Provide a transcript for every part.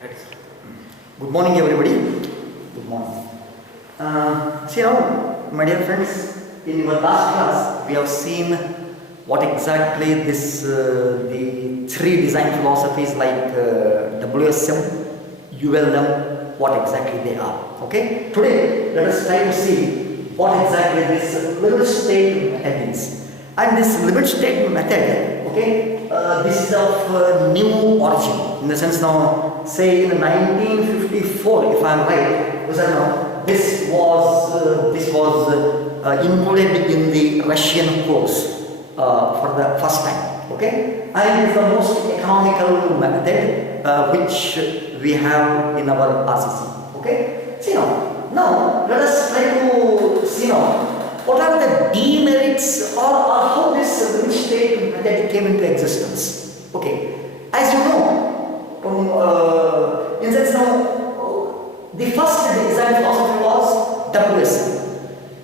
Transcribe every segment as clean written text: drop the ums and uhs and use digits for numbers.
Good morning, everybody. Good morning. See now, my dear friends, in our last class, we have seen what exactly the three design philosophies like WSM, ULM, what exactly they are. Okay. Today, let us try to see what exactly this limit state method is. And this limit state method, okay, this is of new origin. In the sense now, say in 1954, if I am right, this was included in the Russian course for the first time. Okay, and it is the most economical method which we have in our RCC. Okay, see now let us try to see now what are the demerits or how this limit state method came into existence. Okay, as you know, in sense now, the first design philosophy was WSM.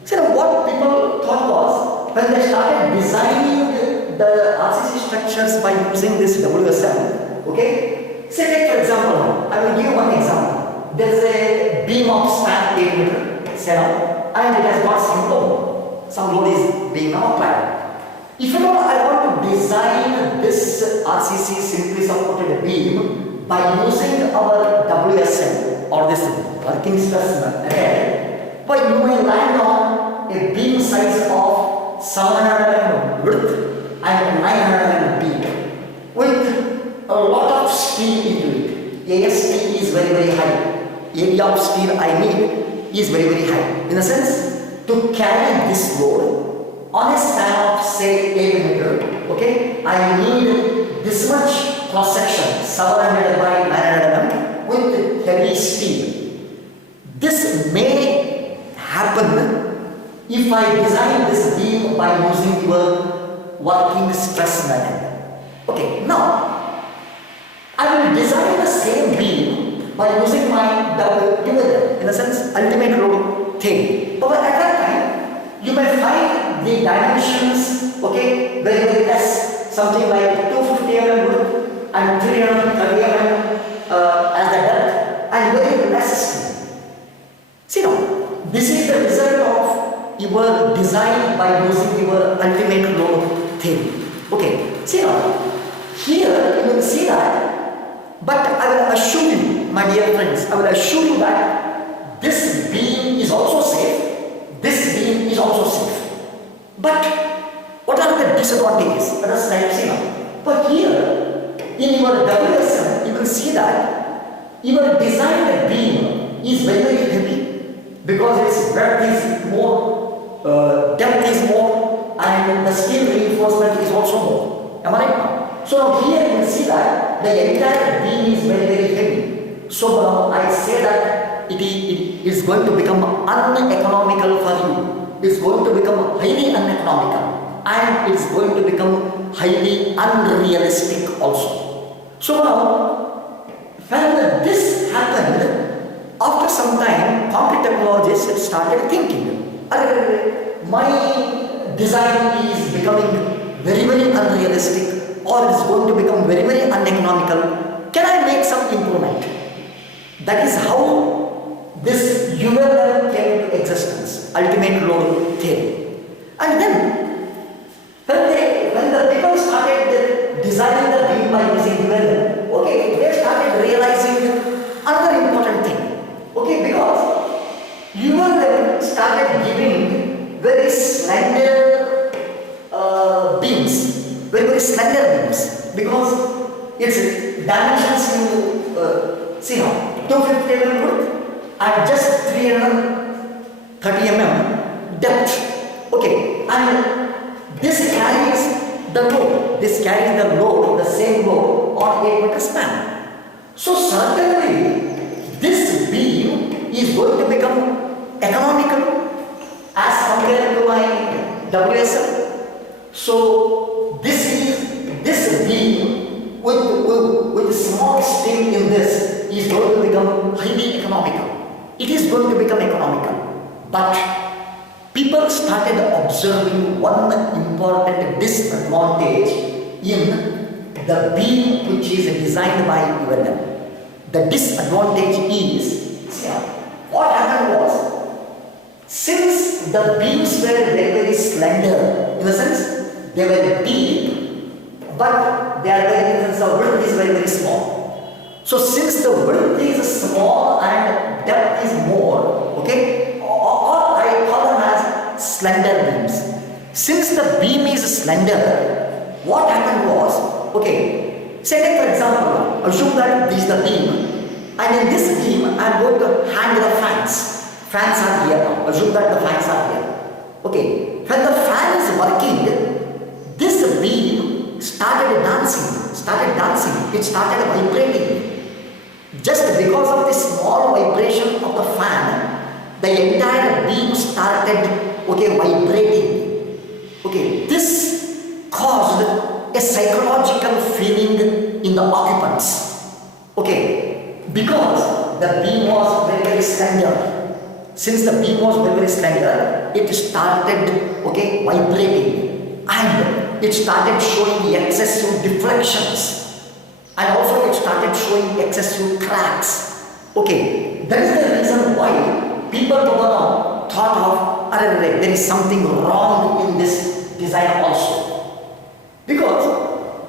So now what people thought was, when they started designing the RCC structures by using this WSM, okay, say take for example, I will give one example. There is a beam of span 8 meter, say now, and it has got some load. Some load is being now applied. If you know, I want to design this RCC simply supported beam by using our WSM or this working stress method, but you may land on a beam size of 700 width and 900 peak with a lot of steel into it. AST is very high. Area of steel I need is very high. In a sense, to carry this load on a span of say 8 meter, okay, I need this much cross section, 700 by 900 mm with heavy steel. This may happen if I design this beam by using your working stress method. Okay, now I will design the same beam by using my ULM, in a sense ultimate load theory. But at that time, you may find the dimensions, okay, very less, something like 250 mm width and 330 mm as the depth, and very less steel. See now, this is the result of your design by using your ultimate load theory. Okay, see now, here you will see that, but I will assure you, my dear friends, I will assure you that this beam is also safe, this beam is also safe. But what are the disadvantages? Let us try to see now. But here, in your WSM, you will see that your designed beam is very heavy because its breadth is more, depth is more, and the steel reinforcement is also more. Am I right now? So now here you will see that the entire beam is very heavy. So now I say that it is going to become uneconomical for you. It is going to become highly uneconomical, and it is going to become highly unrealistic also. So now, when this happened, after some time, concrete technologists started thinking, my design is becoming very unrealistic, or it is going to become very uneconomical. Can I make some improvement? That is how this ULM came into existence, ultimate load theory. And then, when the people started designing the beam by using ULM, okay, they started realizing another important thing. Okay, because ULM started giving very slender beams, very slender beams, because its dimensions you see now, 250 mm width and just 330 mm depth. Okay, and this carries the load. This carries the load, the same load on 8 meter span. So certainly, this beam is going to become economical as compared to my WSM. So this beam with small steel in this is going to become highly economical. It is going to become economical. But people started observing one important disadvantage in the beam which is designed by ULM. the disadvantage is, see, what happened was, since the beams were very, very slender, in the sense they were deep, but they are very, in the sense of width is very, very small. So since the width is small and depth is more, okay, or I call them as slender beams. Since the beam is slender, what happened was, okay, say take for example, assume that this is the beam, and in this beam I am going to hang the fans. Fans are here now. Assume that the fans are here. Okay. When the fan is working, this beam started dancing. It started vibrating. Just because of the small vibration of the fan, the entire beam started, okay, vibrating. Okay. This caused a psychological feeling in the occupants. Okay. Because the beam was very, very slender. Since the beam was very, very slender, it started, okay, vibrating, and it started showing excessive deflections, and also it started showing excessive cracks. Okay, that is the reason why people thought of, there is something wrong in this design also. Because,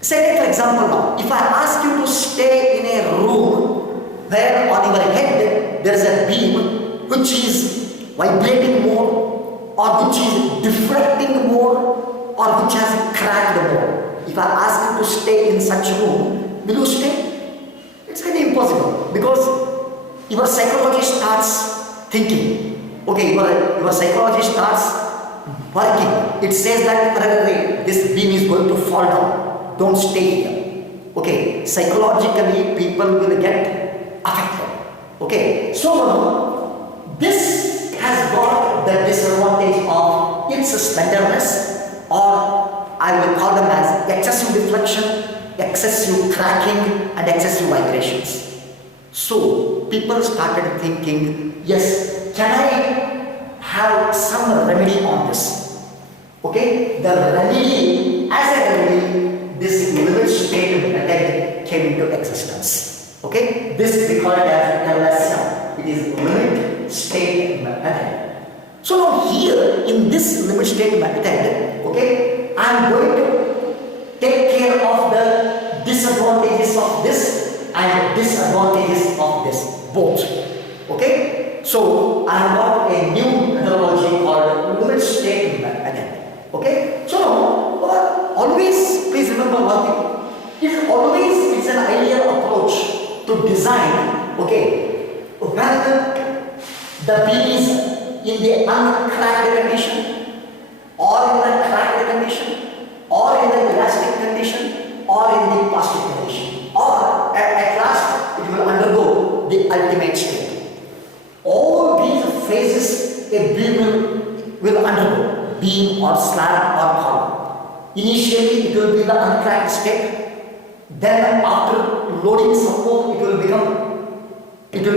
say for example now, if I ask you to stay in a room where on your head there is a beam which is vibrating more, or which is deflecting more, or which has cracked more. If I ask you to stay in such a room, will you stay? It's very impossible, because your psychology starts thinking. Okay, your psychology starts working. It says that this beam is going to fall down. Don't stay here. Okay, psychologically people will get affected. Okay, so this has got the disadvantage of its slenderness, or I will call them as excessive deflection, excessive cracking, and excessive vibrations. So people started thinking, yes, can I have some remedy on this? Okay, the remedy, as a remedy, this limit state method came into existence. Okay, this we call it as LSM. It is limit state method. So now here in this limit state method, okay, I am going to take care of the disadvantages of this and disadvantages of this, both. Okay, so I have got a new methodology called limit state method. Okay, so now always please remember one thing. It's an ideal approach to design. Okay, when the beam is in the uncracked condition, or in the cracked condition, or in the elastic condition, or in the plastic condition, or at last it will undergo the ultimate state. All these phases a beam will undergo, beam or slab or column. Initially it will be the uncracked state, then after loading support it will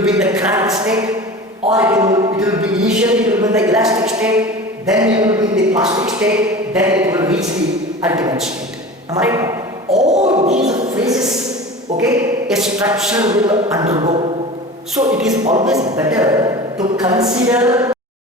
be in the cracked state, or it will be initially it will be in the elastic state, then it will be in the plastic state, then it will reach the ultimate state. Am I right? All these phases, okay, a structure will undergo. So it is always better to consider